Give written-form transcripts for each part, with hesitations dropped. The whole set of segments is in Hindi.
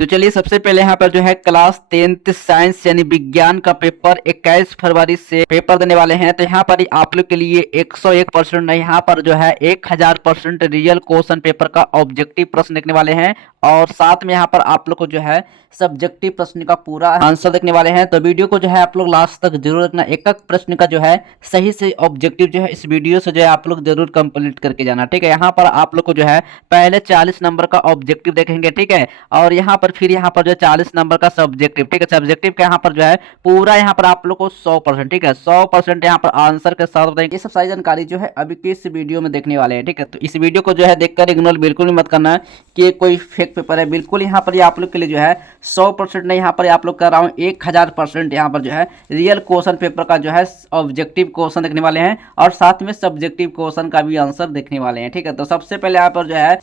तो चलिए सबसे पहले यहाँ पर जो है क्लास 10th साइंस यानी विज्ञान का पेपर 21 फरवरी से पेपर देने वाले हैं। तो यहाँ पर आप लोग के लिए 101% यहाँ पर जो है 1000% रियल क्वेश्चन पेपर का ऑब्जेक्टिव प्रश्न देखने वाले हैं और साथ में यहाँ पर आप लोग को जो है सब्जेक्टिव प्रश्न का पूरा आंसर देखने वाले हैं। तो वीडियो को जो है आप लोग लास्ट तक जरूर रखना। एक एक प्रश्न का जो है सही से ऑब्जेक्टिव जो है इस वीडियो से जो है आप लोग जरूर कंप्लीट करके जाना। ठीक है, यहाँ पर आप लोग को जो है पहले 40 नंबर का ऑब्जेक्टिव देखेंगे। ठीक है, और यहाँ पर फिर यहाँ पर जो 40 नंबर का सब्जेक्टिव। ठीक है, सब्जेक्टिव का यहाँ पर जो है पूरा यहाँ पर आप लोग को 100%। ठीक है, 100% यहाँ पर आंसर के साथ बताएंगे। ये सब सारी जानकारी जो है अभी के इस वीडियो में देखने वाले हैं। ठीक है, तो इस वीडियो को जो है देखकर इग्नोर बिल्कुल भी मत करना है कि ये कोई फेक पेपर है। बिल्कुल यहाँ पर आप लोग के लिए जो है 100% नहीं, यहाँ पर आप लोग कर रहा हूँ 1000% यहाँ पर जो है रियल क्वेश्चन पेपर का जो है ऑब्जेक्टिव क्वेश्चन देखने वाले हैं और साथ में सब्जेक्टिव क्वेश्चन का भी आंसर देखने वाले हैं। ठीक है, तो सबसे पहले यहाँ पर जो है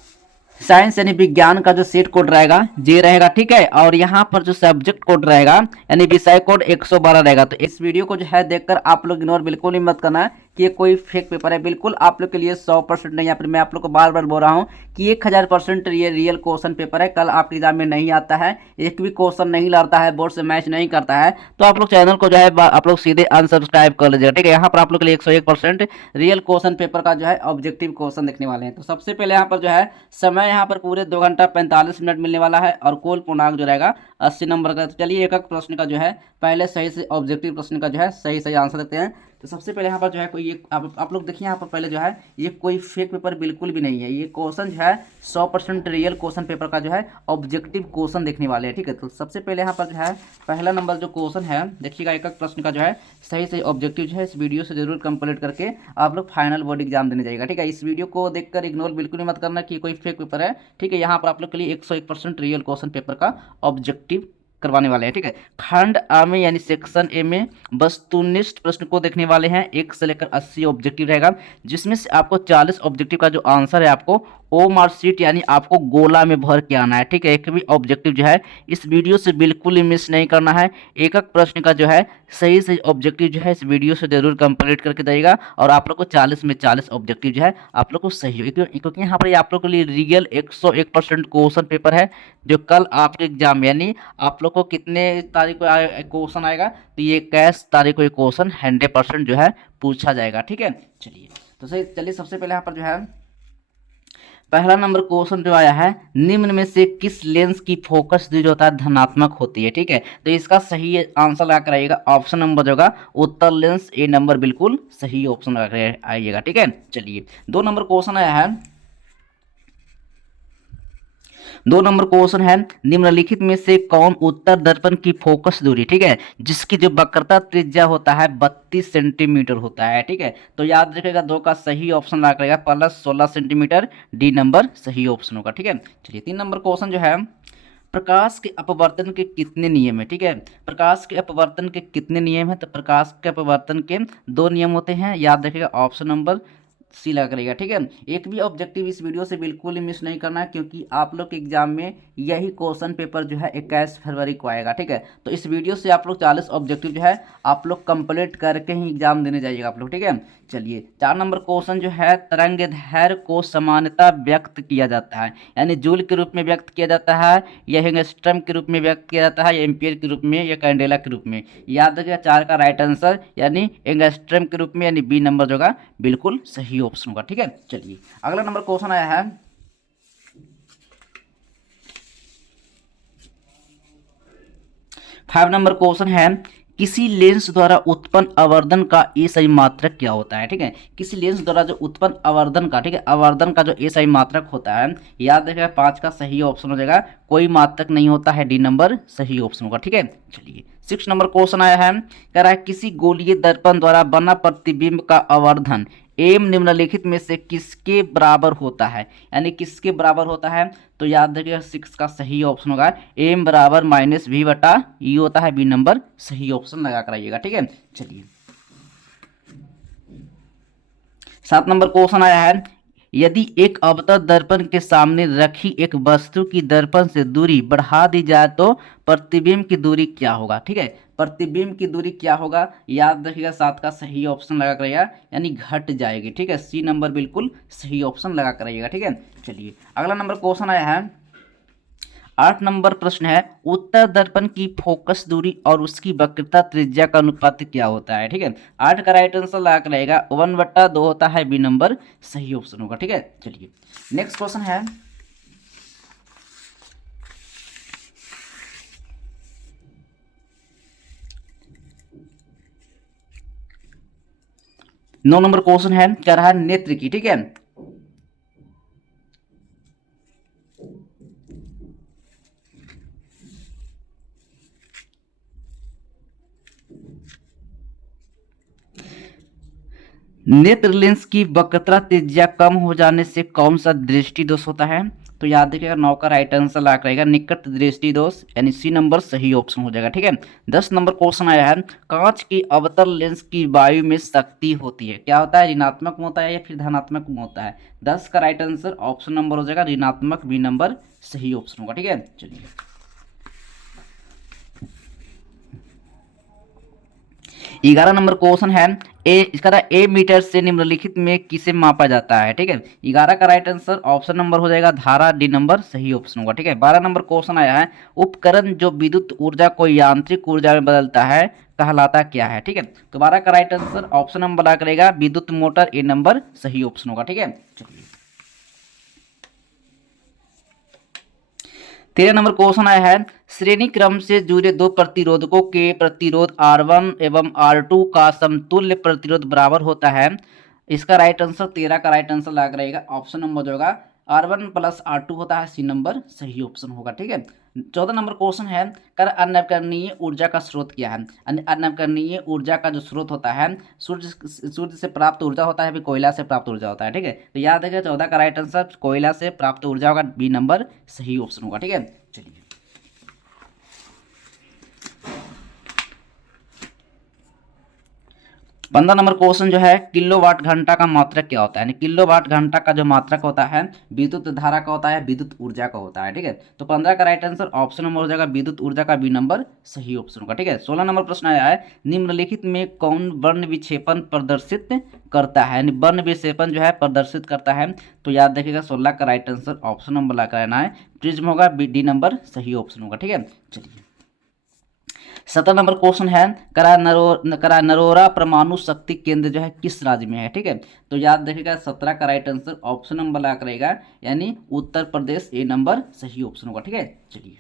साइंस यानी विज्ञान का जो सेट कोड रहेगा जे रहेगा। ठीक है, और यहाँ पर जो सब्जेक्ट कोड रहेगा यानी विषय कोड 112 रहेगा। तो इस वीडियो को जो है देखकर आप लोग इग्नोर बिल्कुल ही मत करना कि ये कोई फेक पेपर है। बिल्कुल आप लोग के लिए 100% नहीं। यहाँ पर मैं आप लोग को बार बार बोल रहा हूँ कि 1000% ये रियल क्वेश्चन पेपर है। कल आपके एग्जाम में नहीं आता है, एक भी क्वेश्चन नहीं लड़ता है, बोर्ड से मैच नहीं करता है, तो आप लोग चैनल को जो है आप लोग सीधे अनसब्सक्राइब कर लीजिएगा। ठीक है, यहाँ पर आप लोग के लिए 101% रियल क्वेश्चन पेपर का जो है ऑब्जेक्टिव क्वेश्चन देखने वाले हैं। तो सबसे पहले यहाँ पर जो है समय यहाँ पर पूरे 2 घंटा 45 मिनट मिलने वाला है और कुल पूर्णांक जो रहेगा 80 नंबर का। तो चलिए एक एक प्रश्न का जो है पहले सही से ऑब्जेक्टिव प्रश्न का जो है सही आंसर देते हैं। तो सबसे पहले यहाँ पर जो है कोई ये आप लोग देखिए यहाँ पर पहले जो है ये कोई फेक पेपर बिल्कुल भी नहीं है। ये क्वेश्चन जो है 100% रियल क्वेश्चन पेपर का जो है ऑब्जेक्टिव क्वेश्चन देखने वाले हैं। ठीक है, तो सबसे पहले यहाँ पर जो है पहला नंबर जो क्वेश्चन है देखिएगा, एक एक प्रश्न का जो है सही ऑब्जेक्टिव जो है इस वीडियो से जरूर कंप्लीट करके आप लोग फाइनल बोर्ड एग्जाम देने जाएगा। ठीक है, इस वीडियो को देखकर इग्नोर बिल्कुल भी मत करना कि कोई फेक पेपर है। ठीक है, यहाँ पर आप लोग के लिए 101% रियल क्वेश्चन पेपर का ऑब्जेक्टिव करवाने वाले हैं। ठीक है, खंड आ में यानी सेक्शन ए में वस्तुनिष्ठ प्रश्न को देखने वाले हैं। 1 से लेकर 80 ऑब्जेक्टिव रहेगा, जिसमें से आपको 40 ऑब्जेक्टिव का जो आंसर है आपको ओ मार्कशीट यानी आपको गोला में भर के आना है। ठीक है, एक भी ऑब्जेक्टिव जो है इस वीडियो से बिल्कुल ही मिस नहीं करना है। एक एक प्रश्न का जो है सही ऑब्जेक्टिव जो है इस वीडियो से जरूर कंप्लीट करके जाइएगा और आप लोग को 40 में 40 ऑब्जेक्टिव जो है आप लोग को सही हो, क्योंकि यहाँ पर आप लोग के लिए रियल 101% क्वेश्चन पेपर है जो कल आपके एग्जाम यानी आप लोग को कितने तारीख को क्वेश्चन आएगा, तो ये 21 तारीख को ये क्वेश्चन 100% जो है पूछा जाएगा। ठीक है, चलिए तो सही चलिए सबसे पहले यहाँ पर जो है पहला नंबर क्वेश्चन जो आया है, निम्न में से किस लेंस की फोकस जो होता है धनात्मक होती है। ठीक है, तो इसका सही आंसर लगा कर आइएगा ऑप्शन नंबर जो होगा उत्तर लेंस ए नंबर बिल्कुल सही ऑप्शन लगा कर आइएगा। ठीक है, चलिए 2 नंबर क्वेश्चन आया है। 2 नंबर क्वेश्चन है, निम्नलिखित में से कौन उत्तर दर्पण की फोकस दूरी, ठीक है, जिसकी जो वक्रता त्रिज्या होता है 32 सेंटीमीटर होता है। ठीक है, तो याद रखिएगा 2 का सही ऑप्शन लगा करेगा प्लस 16 सेंटीमीटर, डी नंबर सही ऑप्शन होगा। ठीक है, चलिए 3 नंबर क्वेश्चन जो है, प्रकाश के अपवर्तन के कितने नियम है। ठीक है, प्रकाश के अपवर्तन के कितने नियम है, तो प्रकाश के अपवर्तन के 2 नियम होते हैं। याद रखिएगा ऑप्शन नंबर सी लगा करेगा। ठीक है, एक भी ऑब्जेक्टिव इस वीडियो से बिल्कुल ही मिस नहीं करना है, क्योंकि आप लोग के एग्जाम में यही क्वेश्चन पेपर जो है 21 फरवरी को आएगा। ठीक है, तो इस वीडियो से आप लोग 40 ऑब्जेक्टिव जो है आप लोग कंप्लीट करके ही एग्जाम देने जाइएगा आप लोग। ठीक है, चलिए 4 नंबर क्वेश्चन जो है, तरंगदैर्घ्य को समानता व्यक्त किया जाता है, यानी जूल के रूप में व्यक्त किया जाता है, या एंगस्ट्रम के रूप में व्यक्त किया जाता है, या एम्पियर के रूप में, या कैंडेला के रूप में। याद रखिएगा 4 का राइट आंसर यानी एंगस्ट्रम के रूप में यानी बी नंबर जो होगा बिल्कुल सही ऑप्शन होगा। ठीक है, चलिए अगला नंबर क्वेश्चन आया है, 5 नंबर क्वेश्चन है, किसी लेंस द्वारा उत्पन्न आवर्धन का एसआई मात्रक क्या होता है। ठीक है, किसी लेंस द्वारा जो उत्पन्न आवर्धन का, ठीक है, आवर्धन का जो एसआई मात्रक होता है, याद रखिएगा 5 का सही ऑप्शन हो जाएगा, कोई मात्रक नहीं होता है, डी नंबर सही ऑप्शन होगा। ठीक है, चलिए 6 नंबर क्वेश्चन आया है, कह रहा है किसी गोलीय दर्पण द्वारा बना प्रतिबिंब का आवर्धन एम निम्नलिखित में से किसके बराबर होता है, यानी किसके बराबर होता है, तो याद रखिएगा 6 का सही ऑप्शन होगा एम बराबर माइनस वी बटा ई होता है, बी नंबर सही ऑप्शन लगा कर आइएगा। ठीक है, चलिए 7 नंबर क्वेश्चन आया है, यदि एक अवतल दर्पण के सामने रखी एक वस्तु की दर्पण से दूरी बढ़ा दी जाए तो प्रतिबिंब की दूरी क्या होगा। ठीक है, प्रतिबिंब की दूरी क्या होगा, याद रखिएगा 7 का सही ऑप्शन लगा करिएगा यानी घट जाएगी। ठीक है, सी नंबर बिल्कुल सही ऑप्शन लगा करिएगा। ठीक है, चलिए अगला नंबर क्वेश्चन आया है, 8 नंबर प्रश्न है, उत्तर दर्पण की फोकस दूरी और उसकी वक्रता त्रिज्या का अनुपात क्या होता है। ठीक है, 8 का राइट आंसर लाख रहेगा 1/2 होता है, बी नंबर सही ऑप्शन होगा। ठीक है, चलिए नेक्स्ट क्वेश्चन है, नौ नंबर क्वेश्चन है, कह रहा है नेत्र की। ठीक है, नेत्र लेंस की वक्रता त्रिज्या कम हो जाने से कौन सा दृष्टि दोष होता है। तो याद रखिएगा, 9 का राइट आंसर लाख रहेगा निकट दृष्टि दोष, यानी सी नंबर सही ऑप्शन हो जाएगा। ठीक है, 10 नंबर क्वेश्चन आया है, कांच की अवतल लेंस की वायु में शक्ति होती है, क्या होता है, ऋणात्मक में होता है या फिर धनात्मक में होता है। 10 का राइट आंसर ऑप्शन नंबर हो जाएगा ऋणात्मक, बी नंबर सही ऑप्शन होगा। ठीक है, चलिए 11 नंबर क्वेश्चन है, इसका ए मीटर से निम्नलिखित में किसे मापा जाता है। ठीक है, 11 का राइट आंसर ऑप्शन नंबर हो जाएगा धारा, डी नंबर सही ऑप्शन होगा। ठीक है, 12 नंबर क्वेश्चन आया है, उपकरण जो विद्युत ऊर्जा को यांत्रिक ऊर्जा में बदलता है कहलाता क्या है। ठीक है, तो 12 का राइट आंसर ऑप्शन नंबर ला करेगा विद्युत मोटर, ए नंबर सही ऑप्शन होगा। ठीक है, चलिए 13 नंबर क्वेश्चन आया है, श्रेणी क्रम से जुड़े दो प्रतिरोधकों के प्रतिरोध R1 एवं R2 का समतुल्य प्रतिरोध बराबर होता है। इसका राइट आंसर 13 का राइट आंसर लग रहेगा ऑप्शन नंबर होगा R1 प्लस R2 होता है, सी नंबर सही ऑप्शन होगा। ठीक है, 14 नंबर क्वेश्चन है, कर अनवकरणीय ऊर्जा का स्रोत क्या है। अनवकरणीय ऊर्जा का जो स्रोत होता है, सूर्य से प्राप्त ऊर्जा होता है, फिर कोयला से प्राप्त ऊर्जा होता है। ठीक है, तो याद रखिए 14 का राइट आंसर कोयला से प्राप्त ऊर्जा होगा, बी नंबर सही ऑप्शन होगा। ठीक है, चलिए 15 नंबर क्वेश्चन जो है, किलोवाट घंटा का मात्रक क्या होता है। किलोवाट घंटा का जो मात्रक होता है विद्युत धारा का होता है, विद्युत ऊर्जा का होता है। ठीक है, तो 15 का राइट आंसर ऑप्शन नंबर हो जाएगा विद्युत ऊर्जा का, बी नंबर सही ऑप्शन होगा। ठीक है, 16 नंबर प्रश्न आया है, निम्नलिखित में कौन वर्ण विक्षेपण प्रदर्शित करता है, यानी वर्ण विक्षेपण जो है प्रदर्शित करता है। तो याद रखिएगा 16 का राइट आंसर ऑप्शन नंबर ला करना है प्रिज्म होगा, डी नंबर सही ऑप्शन होगा। ठीक है, चलिए 17 नंबर क्वेश्चन है, करा नरोरा परमाणु शक्ति केंद्र जो है किस राज्य में है। ठीक है, तो याद रखिएगा 17 का राइट आंसर ऑप्शन नंबर ला करेगा, यानी उत्तर प्रदेश, ए नंबर सही ऑप्शन होगा। ठीक है, चलिए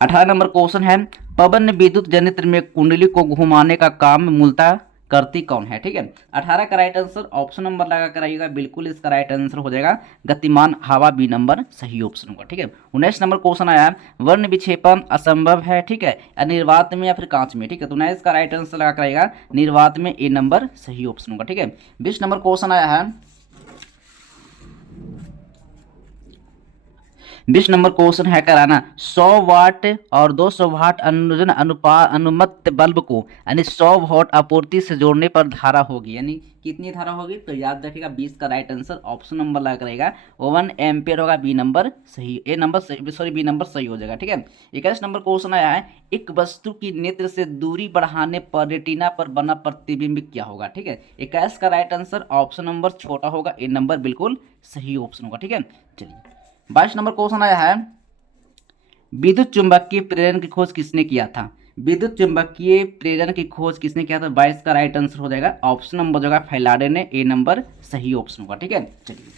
18 नंबर क्वेश्चन है, पवन विद्युत जनित्र में कुंडली को घुमाने का काम मूलतः करती कौन है। ठीक है, 18 का राइट आंसर ऑप्शन नंबर लगा कराइएगा, बिल्कुल इसका राइट आंसर हो जाएगा गतिमान हवा, बी नंबर सही ऑप्शन होगा। ठीक है, 19 नंबर क्वेश्चन आया, वर्ण विक्षेपण असंभव है। ठीक है, या निर्वात में या फिर कांच में। ठीक है, तो 19 का राइट आंसर लगा कराइएगा निर्वात में, ए नंबर सही ऑप्शन होगा। ठीक है, 20 नंबर क्वेश्चन आया है, 20 नंबर क्वेश्चन है कराना 100 वाट और 200 वाट अनुमत बल्ब को यानी 100 वाट आपूर्ति से जोड़ने पर धारा होगी, यानी कितनी धारा होगी। तो याद रखिएगा 20 का राइट आंसर ऑप्शन नंबर लगा रहेगा 1 एम्पियर होगा, बी नंबर सही, ए नंबर सही, सॉरी बी नंबर सही हो जाएगा। ठीक है, 21 नंबर क्वेश्चन आया है, एक वस्तु की नेत्र से दूरी बढ़ाने पर रेटिना पर बना प्रतिबिंब क्या होगा। ठीक है, 21 का राइट आंसर ऑप्शन नंबर छोटा होगा, ए नंबर बिल्कुल सही ऑप्शन होगा। ठीक है, चलिए 22 नंबर क्वेश्चन आया है, विद्युत चुंबकीय प्रेरण की खोज किसने किया था। विद्युत चुंबकीय प्रेरण की खोज किसने किया था, 22 का राइट आंसर हो जाएगा ऑप्शन नंबर होगा फैलाडे ने, ए नंबर सही ऑप्शन होगा। ठीक है, चलिए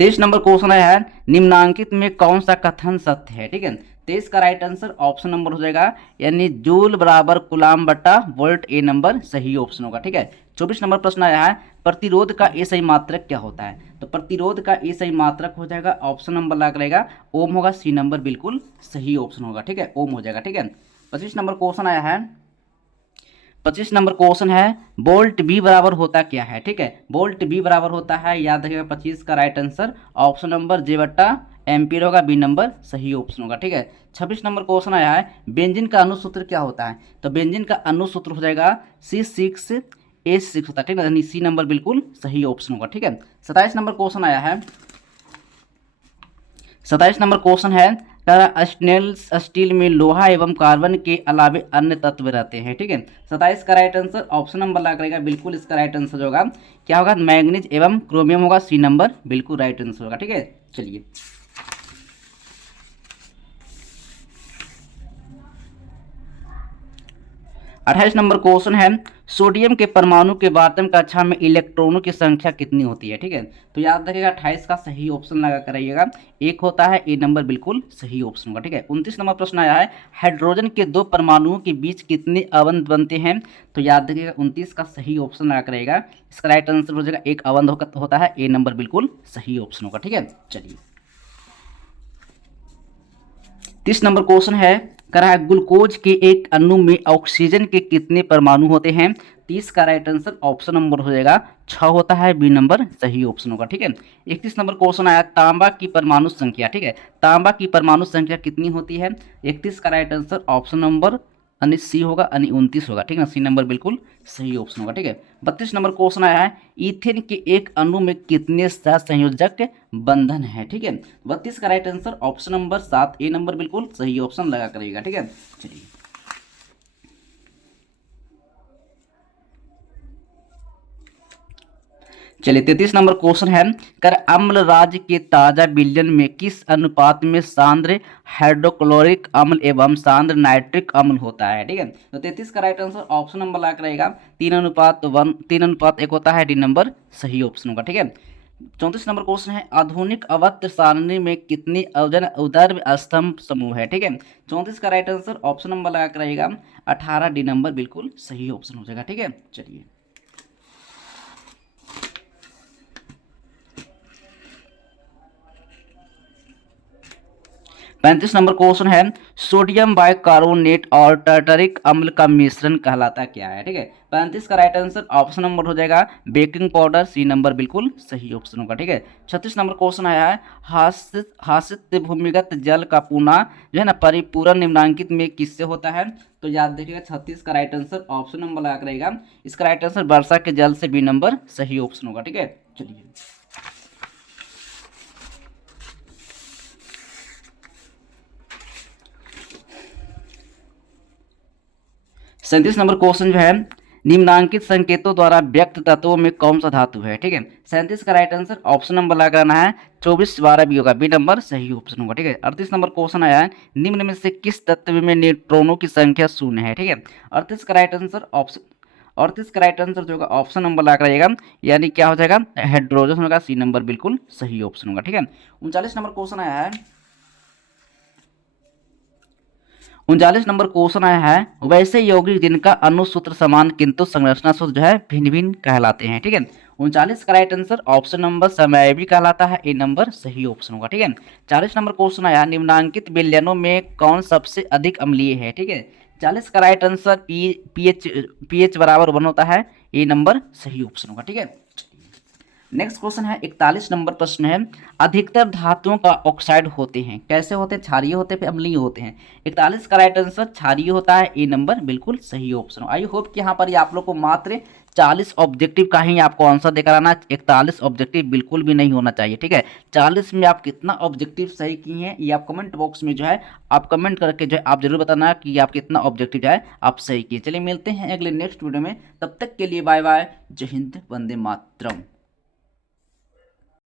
23 नंबर क्वेश्चन आया है, निम्नांकित में कौन सा कथन सत्य है। ठीक है, 23 का राइट आंसर ऑप्शन नंबर हो जाएगा, यानी जूल बराबर कुलाम बटा वोल्ट, ए नंबर सही ऑप्शन होगा। ठीक है, 24 नंबर प्रश्न आया है, प्रतिरोध का ए सही मात्रक क्या होता है। तो प्रतिरोध का ए सही मात्रक हो जाएगा ऑप्शन नंबर लगा रहेगा ओम होगा, सी नंबर बिल्कुल सही ऑप्शन होगा। ठीक है, ओम हो जाएगा। ठीक है, 25 नंबर क्वेश्चन आया है, 25 नंबर क्वेश्चन है, बोल्ट बी बराबर होता क्या है। ठीक है, बोल्ट बी बराबर होता है, याद रखिएगा 25 का राइट आंसर ऑप्शन नंबर जे बट्टा एम्पियर होगा, बी नंबर सही ऑप्शन होगा। ठीक है, 26 नंबर क्वेश्चन आया है, बेंजीन का अनुसूत्र क्या होता है। तो बेंजीन का अनुसूत्र हो जाएगा C6H6 होता है। ठीक है, यानी सी नंबर बिल्कुल सही ऑप्शन होगा। ठीक है, 27 नंबर क्वेश्चन आया है, 27 नंबर क्वेश्चन है, स्टेनलेस स्टील में लोहा एवं कार्बन के अलावे अन्य तत्व रहते हैं। ठीक है, 27 का राइट आंसर ऑप्शन नंबर लगा करेगा बिल्कुल। इसका राइट आंसर होगा क्या होगा, मैग्नीज एवं क्रोमियम होगा, सी नंबर बिल्कुल राइट आंसर होगा। ठीक है, चलिए 28 नंबर क्वेश्चन है, सोडियम के परमाणु के वातम कक्षा में इलेक्ट्रॉनों की संख्या कितनी होती है। ठीक है, तो याद रखिएगा 28 का सही ऑप्शन लगा कराइएगा, एक होता है, ए नंबर बिल्कुल सही ऑप्शन होगा। ठीक है, 29 नंबर प्रश्न आया है, हाइड्रोजन के दो परमाणुओं के बीच कितने अवंध बनते हैं। तो याद रखिएगा 29 का सही ऑप्शन लगा कराइएगा, इसका राइट आंसर हो जाएगा एक अवंध होता है, ए नंबर बिल्कुल सही ऑप्शन होगा। ठीक है, चलिए 30 नंबर क्वेश्चन है, कह रहा है ग्लूकोज के एक अणु में ऑक्सीजन के कितने परमाणु होते हैं। 30 का राइट आंसर ऑप्शन नंबर हो जाएगा 6 होता है, बी नंबर सही ऑप्शन होगा। ठीक है, 31 नंबर क्वेश्चन आया, तांबा की परमाणु संख्या। ठीक है, तांबा की परमाणु संख्या कितनी होती है। 31 का राइट आंसर ऑप्शन नंबर यानी सी होगा, यानी 29 होगा। ठीक है, सी नंबर बिल्कुल सही ऑप्शन होगा। ठीक है, 32 नंबर क्वेश्चन आया है, ईथेन के एक अणु में कितने सहसंयोजक बंधन है। ठीक है, 32 का राइट आंसर ऑप्शन नंबर 7, ए नंबर बिल्कुल सही ऑप्शन लगा करिएगा। ठीक है, चलिए चलिए 33 नंबर क्वेश्चन है, कर अम्ल राज्य के ताजा विलयन में किस अनुपात में सांद्र हाइड्रोक्लोरिक अम्ल एवं सांद्र नाइट्रिक अम्ल होता है। ठीक है, तो 33 का राइट आंसर ऑप्शन नंबर लगा रहेगा 3:1 होता है, डी नंबर सही ऑप्शन होगा। ठीक है, 34 नंबर क्वेश्चन है, आधुनिक अवक्र सारणी में कितनी उदर्भ स्तंभ समूह है। ठीक है, 34 का राइट आंसर ऑप्शन नंबर लगा रहेगा 18, डी नंबर बिल्कुल सही ऑप्शन हो जाएगा। ठीक है, चलिए 35 नंबर क्वेश्चन है, सोडियम बाइकार्बोनेट और टार्टरिक अम्ल का मिश्रण कहलाता क्या है। ठीक है, 35 का राइट आंसर ऑप्शन नंबर हो जाएगा बेकिंग पाउडर, सी नंबर बिल्कुल सही ऑप्शन होगा। ठीक है, 36 नंबर क्वेश्चन आया है, हाशित भूमिगत जल का पुनः जो है ना परिपूर्ण निम्नांकित में किससे होता है। तो याद देखिएगा 36 का राइट आंसर ऑप्शन नंबर लगा रहेगा, इसका राइट आंसर वर्षा के जल से, बी नंबर सही ऑप्शन होगा। ठीक है, चलिए 37 नंबर क्वेश्चन जो है, निम्नांकित संकेतों द्वारा व्यक्त तत्वों में कौन सा धातु है। ठीक है, 37 का राइट आंसर ऑप्शन नंबर लगाना है 24 12 भी होगा, बी नंबर सही ऑप्शन होगा। ठीक है, 38 नंबर क्वेश्चन आया है, निम्न में से किस तत्व में न्यूट्रॉनों की संख्या शून्य है। ठीक है, 38 का राइट आंसर ऑप्शन 38 का राइट आंसर जो होगा ऑप्शन नंबर लगा रहेगा, यानी क्या हो जाएगा हाइड्रोजन होगा, सी नंबर बिल्कुल सही ऑप्शन होगा। ठीक है, 39 नंबर क्वेश्चन आया है, 39 नंबर क्वेश्चन आया है, वैसे यौगिक जिनका अणुसूत्र समान किंतु संरचना सूत्र जो है भिन्न भिन्न कहलाते हैं। ठीक है, 39 का राइट आंसर ऑप्शन नंबर समयाभी कहलाता है, ए नंबर सही ऑप्शन होगा। ठीक है, 40 नंबर क्वेश्चन आया, निम्नांकित विलयनों में कौन सबसे अधिक अम्लीय है। ठीक है, 40 का राइट आंसर पीएच बराबर 1 होता है, ए नंबर सही ऑप्शन होगा। ठीक है, नेक्स्ट क्वेश्चन है 41 नंबर प्रश्न है, अधिकतर धातुओं का ऑक्साइड होते हैं, कैसे होते हैं, क्षारीय होते हैं, अम्लीय होते हैं। 41 का राइट आंसर क्षारीय होता है, ए नंबर बिल्कुल सही ऑप्शन। आई होप कि यहाँ पर ये आप लोग को मात्र 40 ऑब्जेक्टिव का ही आपको आंसर देकर आना, 41 ऑब्जेक्टिव बिल्कुल भी नहीं होना चाहिए। ठीक है, 40 में आप कितना ऑब्जेक्टिव सही किए हैं, ये आप कमेंट बॉक्स में जो है आप कमेंट करके जो है आप जरूर बताना कि आप कितना ऑब्जेक्टिव जो है आप सही किए। चलिए मिलते हैं अगले नेक्स्ट वीडियो में, तब तक के लिए बाय बाय, जय हिंद, वंदे मातरम।